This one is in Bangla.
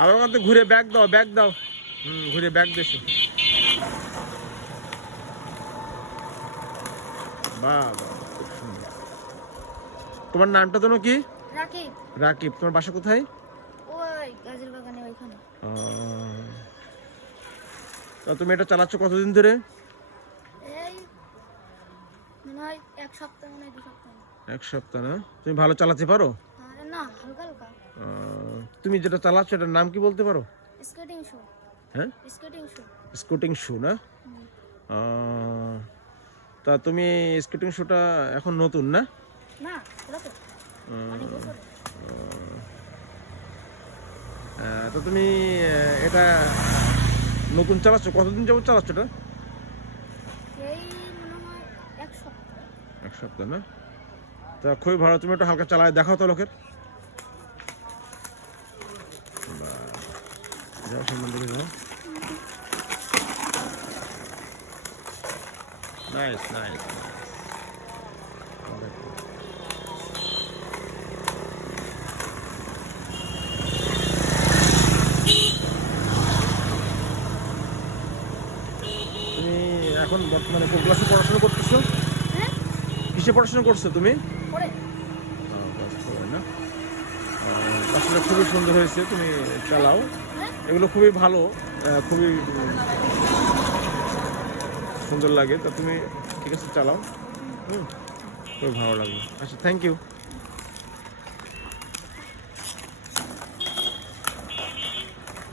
আমার কাছে ঘুরে ব্যাগ দাও, ব্যাগ দাও। ঘুরে ব্যাগ দিছো। বাহ বাহ, খুব সুন্দর। তোমার নামটা যেন কি? রাকিব। রাকিব। তোমার বাসা কোথায়? ওই গাজীর বাগানে ওইখানে। তা তুমি এটা চালাচ্ছ কতদিন ধরে? এই মনে হয় এক সপ্তাহ, মনে হয় 2 সপ্তাহ। 1 সপ্তাহ না? তুমি ভালো চালাতে পারো? আরে না, হালকা হালকা। তুমি যেটা চালাচ্ছ এটার নাম কি বলতে পারো? স্কেটিং শু। হ্যাঁ, স্কেটিং শু। স্কুটিং শু না? তা তুমি স্কুটিং শুটা এখন নতুন না? না, ওটা তো অনেক বছর। তো তুমি এটা নতুন চালাচ্ছ, কতদিন যাবত চালাচ্ছ এটা? এই মনে হয় 1 সপ্তাহ। 1 সপ্তাহ না? তা খুবই ভালো, তুমি একটু হালকা চালায় দেখাও তো লোকের। যাও সামনে দিকে যাও। Nice nice. তুমি এখন বর্তমানে কোন ক্লাসে পড়াশোনা করতেছো? হ্যাঁ, কিসে পড়াশোনা করছো তুমি? পরে। না, আসলে খুবই সুন্দর হয়েছে, তুমি চালাও। হ্যাঁ, এগুলো খুবই ভালো, খুবই সুন্দর লাগে। তা তুমি ঠিক আছে চালাও। খুবই ভালো লাগলো। আচ্ছা, থ্যাংক ইউ।